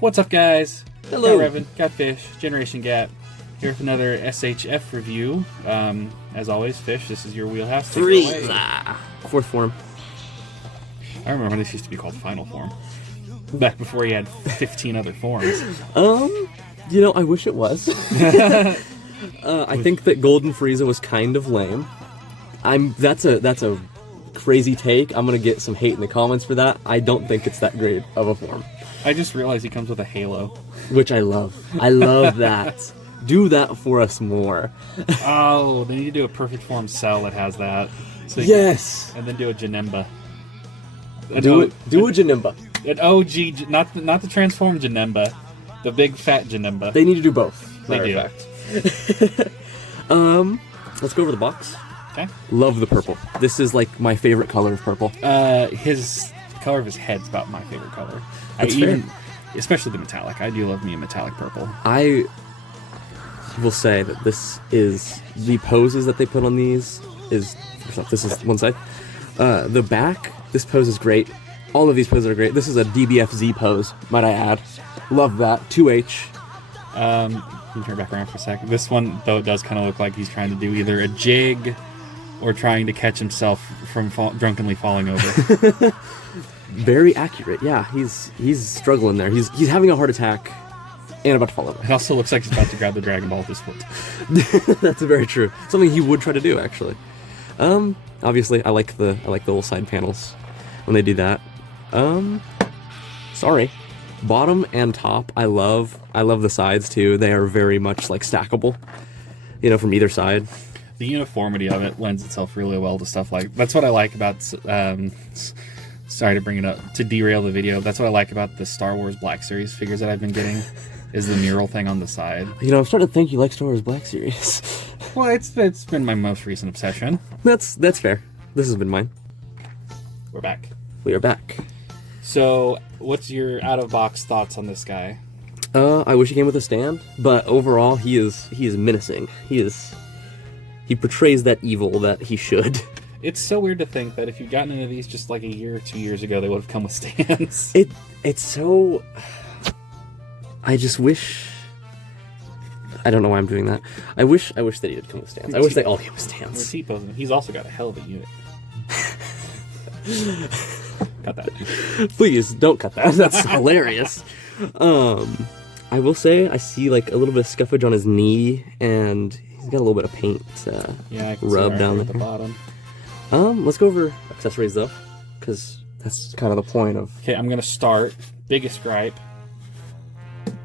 What's up, guys? Hello. Got Revan, got Fish, Generation Gap. Here with another SHF review. As always, Fish, this is your wheelhouse. Take it away. Frieza. Fourth form. I remember this used to be called Final Form. Back before he had 15 other forms. You know, I wish it was. I think that Golden Frieza was kind of lame. That's a crazy take. I'm gonna get some hate in the comments for that. I don't think it's that great of a form. I just realized he comes with a halo. Which I love. I love that. Do that for us more. Oh, they need to do a perfect form cell that has that. So Yes! And then do a Janemba. Do a Janemba. An OG, not the transformed Janemba. The big fat Janemba. They need to do both. They do. Let's go over the box. Okay. Love the purple. This is like my favorite color of purple. His color of his head's about my favorite color. That's fair. Especially the metallic. I do love me a metallic purple. I will say that this is the poses that they put on these is this is one side. The back, this pose is great. All of these poses are great. This is a DBFZ pose, might I add. Love that. 2H. Can you turn back around for a second? This one, though, it does kind of look like he's trying to do either a jig or trying to catch himself from drunkenly falling over. Very accurate. Yeah, he's struggling there. He's having a heart attack and about to fall over. It also looks like he's about to grab the Dragon Ball with his foot. That's very true. Something he would try to do, actually. Obviously, I like the little side panels when they do that. Sorry. Bottom and top, I love the sides too. They are very much like stackable, you know, from either side. The uniformity of it lends itself really well to stuff like that's what I like about. Sorry to bring it up to derail the video. That's what I like about the Star Wars Black Series figures that I've been getting, is the mural thing on the side. You know, I'm starting to think you like Star Wars Black Series. Well, it's been my most recent obsession. That's fair. This has been mine. We're back. We are back. So, what's your out-of-box thoughts on this guy? I wish he came with a stand, but overall, he is menacing. He portrays that evil that he should. It's so weird to think that if you'd gotten into these just like a year or 2 years ago, they would have come with stands. It's so... I just wish... I don't know why I'm doing that. I wish that he did come with stands. I wish they all came with stands. We're T-posing. He's also got a hell of a unit. Cut that. Please, don't cut that. That's hilarious. I will say, I see like a little bit of scuffage on his knee, and he's got a little bit of paint rubbed down at there. the bottom. Let's go over accessories though, because that's kind of the point of... Okay, I'm gonna start. Biggest gripe.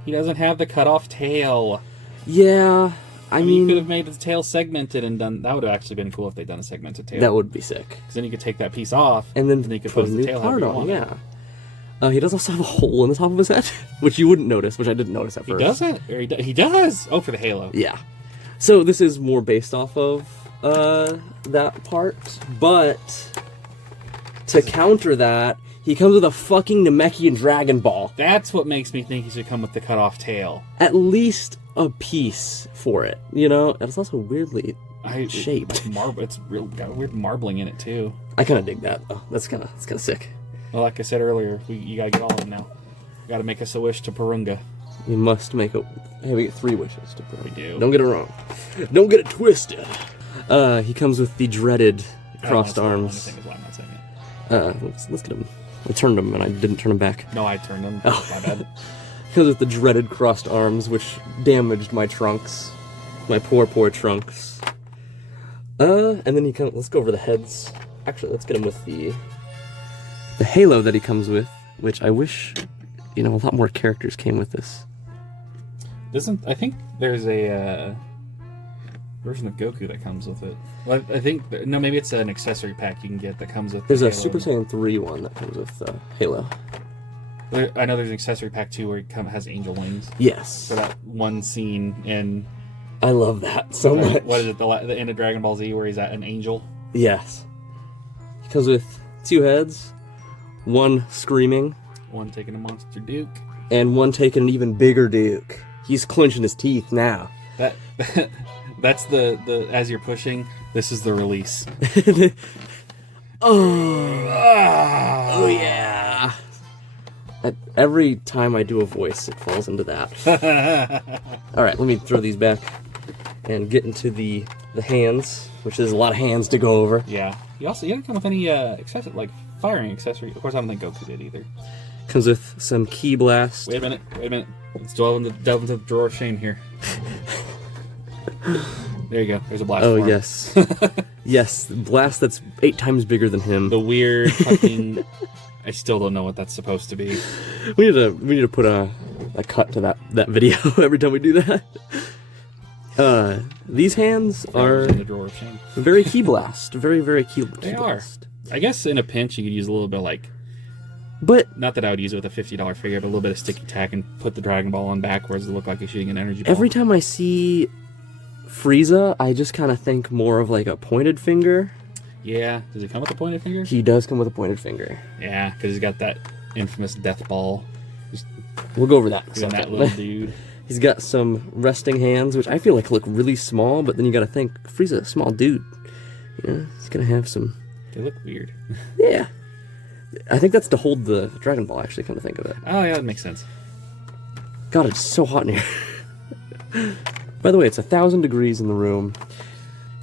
He doesn't have the cut-off tail. Yeah, I mean... You could have made the tail segmented and done... That would have actually been cool if they'd done a segmented tail. That would be sick. Because then you could take that piece off, and then you could put pose a the new tail part however you on, want. yeah. He does also have a hole in the top of his head, which you wouldn't notice, which I didn't notice at first. He doesn't? Or he does! Oh, for the halo. Yeah. So this is more based off of that part, but to counter that, he comes with a fucking Namekian Dragon Ball. That's what makes me think he should come with the cut-off tail. At least a piece for it, you know? And it's also weirdly shaped. It's got weird marbling in it, too. I kind of dig that. Oh, that's kind of sick. Well, like I said earlier, you gotta get all of them now. You gotta make us a wish to Purunga. We must make a... Hey, we get 3 wishes to Purunga. We do. Don't get it wrong. Don't get it twisted. He comes with the dreaded crossed arms. Let's get him. I turned him and I didn't turn him back. No, I turned him. Oh. My bad. Comes with the dreaded crossed arms, which damaged my trunks. My poor trunks. And then he comes... Let's go over the heads. Actually, let's get him with the halo that he comes with, which I wish, you know, a lot more characters came with this. I think there's a version of Goku that comes with it. Well, I think, no, maybe it's an accessory pack you can get that comes with There's a Halo. Super Saiyan 3 one that comes with Halo. I know there's an accessory pack too where it has angel wings. Yes. For that one scene in... I love that so much. What is it, the end of Dragon Ball Z where he's at an angel? Yes. He comes with 2 heads, 1 screaming. 1 taking a monster Duke. And 1 taking an even bigger Duke. He's clenching his teeth now. That's the as you're pushing, this is the release. Oh yeah. Every time I do a voice, it falls into that. All right, let me throw these back and get into the hands, which is a lot of hands to go over. Yeah. You didn't come with any like firing accessory. Of course, I don't think Goku did either. Comes with some Ki Blast. Wait a minute. Let's delve into the drawer of shame here. There you go. There's a blast. Oh, form. yes. Yes, the blast that's 8 times bigger than him. The weird fucking... I still don't know what that's supposed to be. We need to put a cut to that video every time we do that. These hands are in the drawer of shame. very Ki Blast. Very, very Ki They Blast. are. I guess in a pinch you could use a little bit of like... But not that I would use it with a $50 figure, but a little bit of sticky tack and put the Dragon Ball on backwards to look like you're shooting an energy ball. every time I see Frieza, I just kind of think more of like a pointed finger. Yeah. Does he come with a pointed finger? He does come with a pointed finger. Yeah, because he's got that infamous death ball. We'll go over that in a Doing second. that little dude. He's got some resting hands, which I feel like look really small, but then you gotta think, Frieza's a small dude. You know, he's gonna have some... They look weird. Yeah. I think that's to hold the Dragon Ball, actually, come to think of it. Oh, yeah, that makes sense. God, it's so hot in here. By the way, it's 1,000 degrees in the room.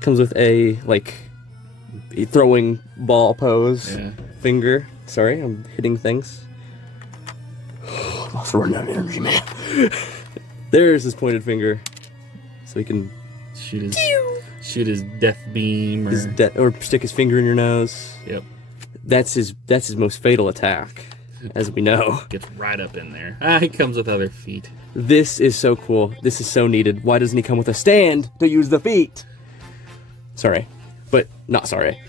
Comes with a throwing ball pose. Yeah. Finger. Sorry, I'm hitting things. I'm also running out of energy, man. There's his pointed finger. So he can Shoot his death beam or stick his finger in your nose. Yep. That's his most fatal attack, as we know. Gets right up in there. He comes with other feet. This is so cool. This is so needed. Why doesn't he come with a stand to use the feet? Sorry, but not sorry.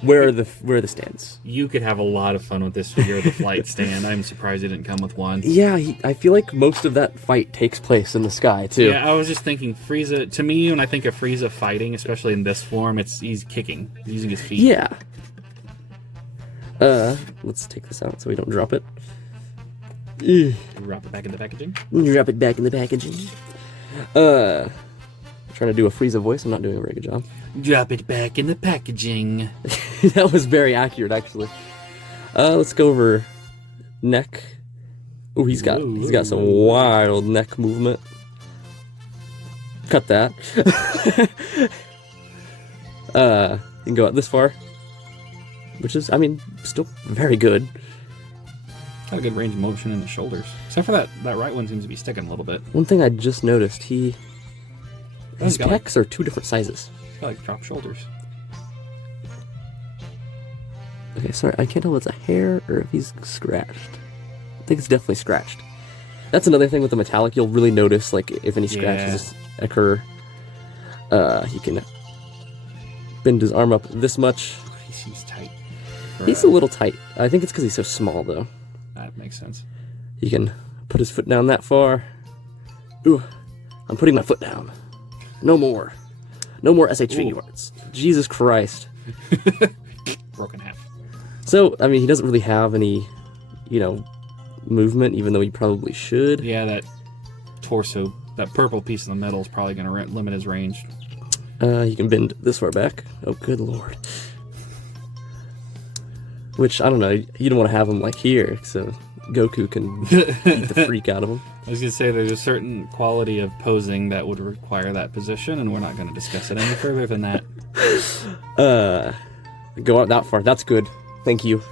Where are the stands? You could have a lot of fun with this figure with a flight stand. I'm surprised he didn't come with one. Yeah, I feel like most of that fight takes place in the sky too. Yeah, I was just thinking Frieza. To me, when I think of Frieza fighting, especially in this form, he's kicking, he's using his feet. Yeah. Let's take this out so we don't drop it. Drop it back in the packaging. Drop it back in the packaging. Trying to do a Frieza voice. I'm not doing a very good job. Drop it back in the packaging. That was very accurate, actually. Let's go over neck. Oh, he's got some wild neck movement. Cut that. You can go out this far, which is, I mean, still very good. Got a good range of motion in the shoulders, except for that right one seems to be sticking a little bit. One thing I just noticed, his got pecs are 2 different sizes. Got like drop shoulders. Okay, sorry, I can't tell if it's a hair or if he's scratched. I think it's definitely scratched. That's another thing with the metallic, you'll really notice, like, if any scratches occur. He can bend his arm up this much. He seems tight. He's a little tight. I think it's because he's so small, though. That makes sense. He can put his foot down that far. Ooh, I'm putting my foot down. No more. No more S.H.Figuarts. Jesus Christ. Broken half. So, I mean, he doesn't really have any, movement, even though he probably should. Yeah, that torso, that purple piece in the middle is probably going to limit his range. He can bend this far back. Oh, good lord. Which, I don't know, you don't want to have him like here, so Goku can beat the freak out of him. I was going to say there's a certain quality of posing that would require that position, and we're not going to discuss it any further than that. Go out that far. That's good. Thank you.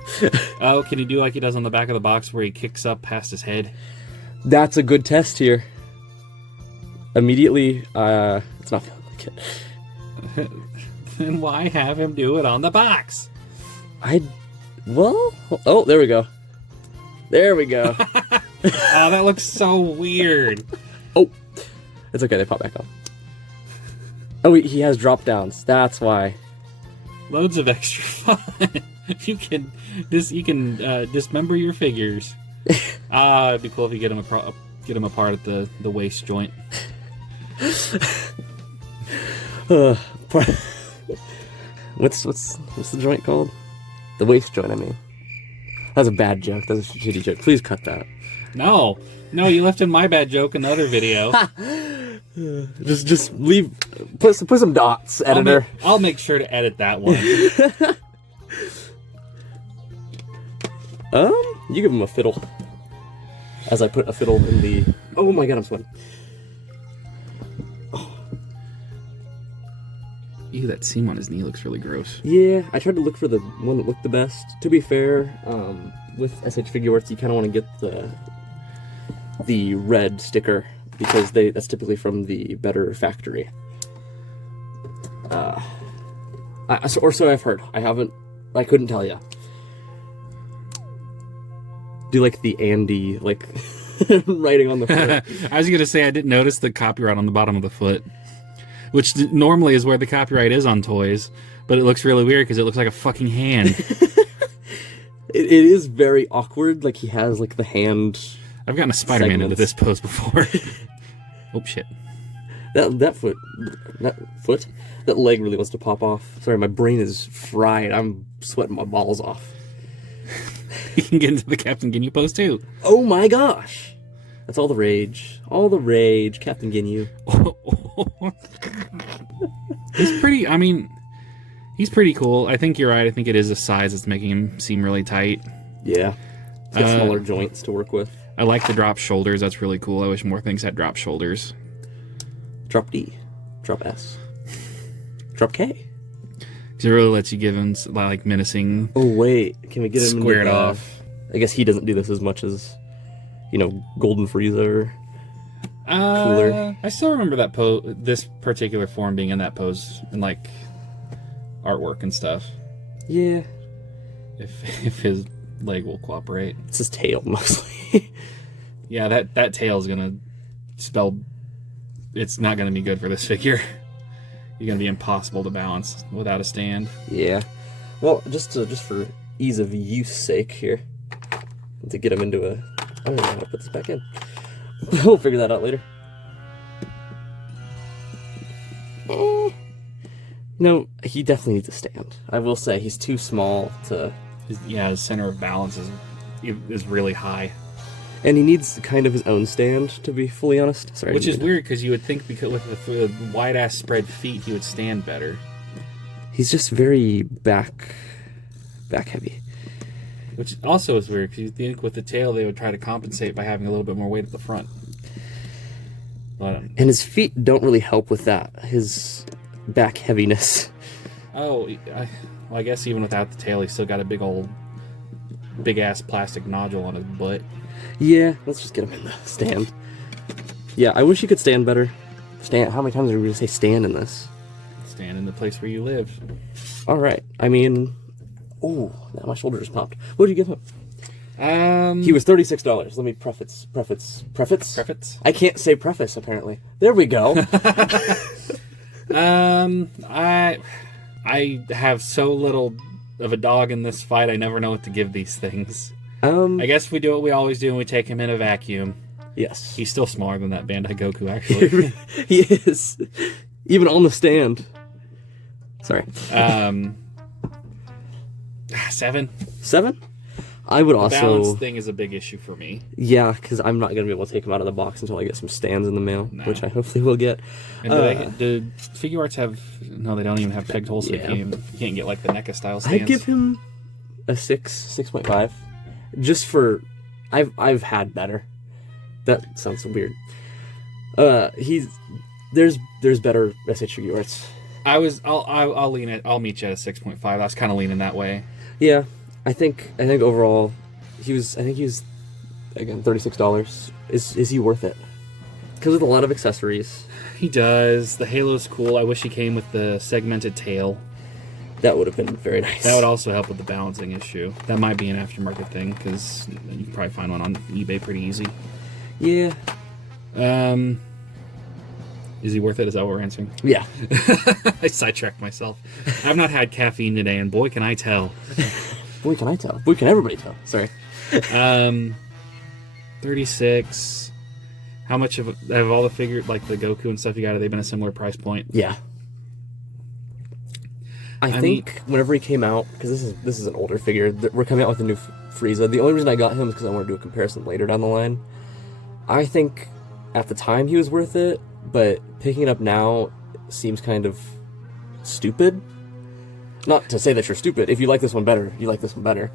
Oh, can he do like he does on the back of the box where he kicks up past his head? That's a good test here. Immediately, it's not feeling like it. Then why have him do it on the box? Oh, there we go. There we go. Oh, that looks so weird. Oh, it's okay. They pop back up. Oh, he has drop downs. That's why. Loads of extra fun. You can dismember your figures. It'd be cool if you get them apart at the waist joint. What's the joint called? The waist joint, I mean. That's a bad joke. That's a shitty joke. Please cut that. No, you left in my bad joke in the other video. Just leave. Put some dots, editor. I'll make sure to edit that one. You give him a fiddle. as I put a fiddle in the... Oh my god, I'm sweating. Ew, that seam on his knee looks really gross. Yeah, I tried to look for the one that looked the best. To be fair, with S.H.Figuarts, you kind of want to get the red sticker because that's typically from the better factory. Or so I've heard. I couldn't tell you. Do like the Andy writing on the foot. I was gonna say I didn't notice the copyright on the bottom of the foot, which normally is where the copyright is on toys, but it looks really weird because it looks like a fucking hand. It is very awkward. Like he has like the hand. I've gotten a Spider-Man into this pose before. Oh shit! That leg really wants to pop off. Sorry, my brain is fried. I'm sweating my balls off. You can get into the Captain Ginyu pose too. Oh my gosh! That's all the rage. All the rage, Captain Ginyu. He's pretty cool. I think you're right. I think it is a size that's making him seem really tight. Yeah. He's got smaller joints to work with. I like the drop shoulders. That's really cool. I wish more things had drop shoulders. Drop D. Drop S. Drop K. It really lets you give him like menacing. Oh wait, can we get him squared off? I guess he doesn't do this as much as, Golden Frieza or Cooler. I still remember that this particular form being in that pose in like artwork and stuff. Yeah. If his leg will cooperate. It's his tail mostly. Yeah, that tail is gonna spell. It's not gonna be good for this figure. You're gonna be impossible to balance without a stand. Yeah. Well, just for ease of use sake here, to get him into a... I don't know how to put this back in. We'll figure that out later. No, he definitely needs a stand. I will say he's too small to... His center of balance is really high. And he needs kind of his own stand, to be fully honest. Sorry. Which is weird, because you would think because with the wide-ass spread feet, he would stand better. He's just very back heavy. Which also is weird, because you think with the tail they would try to compensate by having a little bit more weight at the front. But, and his feet don't really help with that. His back heaviness. Oh, I guess even without the tail, he's still got a big-ass plastic nodule on his butt. Yeah, let's just get him in the stand. Yeah, I wish he could stand better. Stand. How many times are we going to say stand in this? Stand in the place where you live. Alright, I mean... Oh, now my shoulder just popped. What did you give him? He was $36. Let me preface. Preface? I can't say preface, apparently. There we go. I have so little of a dog in this fight, I never know what to give these things. I guess we do what we always do and we take him in a vacuum. Yes. He's still smaller than that Bandai Goku, actually. He is. Even on the stand. Sorry. 7. 7? I would the also... balance thing is a big issue for me. Yeah, because I'm not going to be able to take him out of the box until I get some stands in the mail, which I hopefully will get. And do Figuarts have... No, they don't even have pegged holes, so you can't get like the NECA style stands. I'd give him a 6.5. Just for... I've had better. That sounds weird. There's better S.H.Figuarts. I'll lean it. I'll meet you at a 6.5. I was kind of leaning that way. Yeah, I think overall, he was again $36. Is he worth it? Because with a lot of accessories. He does. The halo's cool. I wish he came with the segmented tail. That would have been very nice. That would also help with the balancing issue. That might be an aftermarket thing because you can probably find one on eBay pretty easy. Yeah. Is he worth it? Is that what we're answering? Yeah. I sidetracked myself. I've not had caffeine today, and boy, can I tell. Boy, can I tell. Boy, can everybody tell. Sorry. 36. How much of all the figures, like the Goku and stuff you got, have they been a similar price point? Yeah. I think whenever he came out, because this is an older figure, we're coming out with a new Frieza. The only reason I got him is because I want to do a comparison later down the line. I think at the time he was worth it, but picking it up now seems kind of stupid. Not to say that you're stupid. If you like this one better, you like this one better.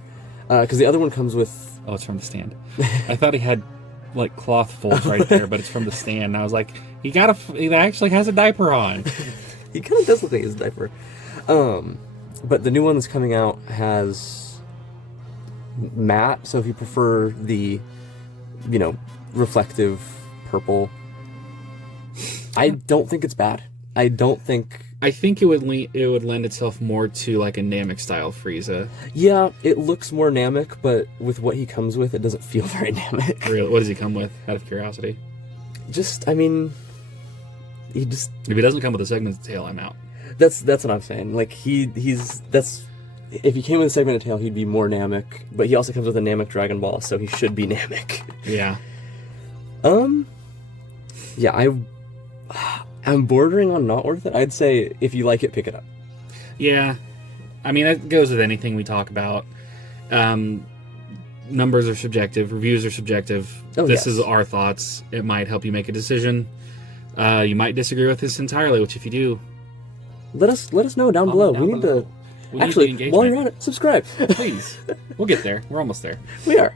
Because the other one comes with... Oh, it's from the stand. I thought he had like cloth folds right there, but it's from the stand. And I was like, he actually has a diaper on. He kind of does look like his diaper. But the new one that's coming out has matte, so if you prefer the, reflective purple, I don't think it's bad. I think it would lend itself more to like a Namek style Frieza. Yeah, it looks more Namek, but with what he comes with, it doesn't feel very Namek. Really? What does he come with, out of curiosity? If he doesn't come with a segmented tail, I'm out. That's what I'm saying. Like if he came with a segmented tail, he'd be more Namek, but he also comes with a Namek Dragon Ball, so he should be Namek. Yeah. Yeah, I'm bordering on not worth it. I'd say if you like it, pick it up. Yeah. I mean, that goes with anything we talk about. Numbers are subjective. Reviews are subjective. This is our thoughts. It might help you make a decision. You might disagree with this entirely, which if you do... Let us know down below. We need to... Actually, while you're on it, subscribe. Please. We'll get there. We're almost there. We are.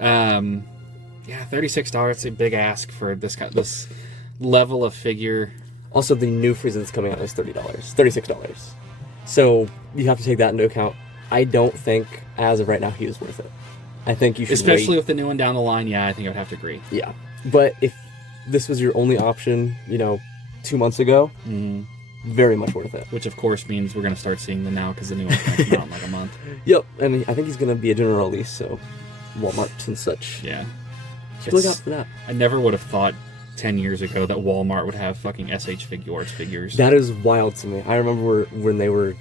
Yeah, $36. It's a big ask for this level of figure. Also, the new Frieza that's coming out is $36. So you have to take that into account. I don't think, as of right now, he is worth it. I think you should Especially with the new one down the line, yeah, I think I would have to agree. Yeah. But if this was your only option, 2 months ago, very much worth it. Which, of course, means we're going to start seeing them now because the new one's going to come out in like a month. Yep, and I think he's going to be a general release, so Walmart and such. Yeah. Look out for that. I never would have thought 10 years ago that Walmart would have fucking S.H.Figuarts figures. That is wild to me. I remember when they were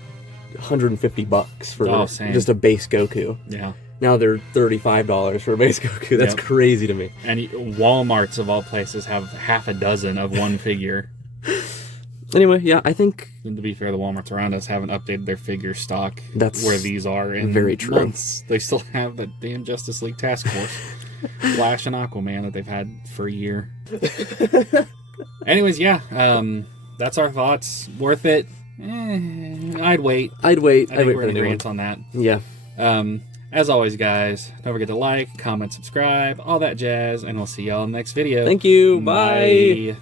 $150 for just a base Goku. Yeah. Now they're $35 for a base Goku. That's crazy to me. And Walmarts, of all places, have half a dozen of one figure. Anyway, yeah, I think... And to be fair, the Walmarts around us haven't updated their figure stock That's where these are in very true. months. They still have that damn Justice League Task Force. Flash and Aquaman that they've had for a year. Anyways, yeah, that's our thoughts. Worth it? I'd wait. I'd wait. I think we're in agreement on that. Yeah. As always, guys, don't forget to like, comment, subscribe, all that jazz, and we'll see y'all in the next video. Thank you. Bye.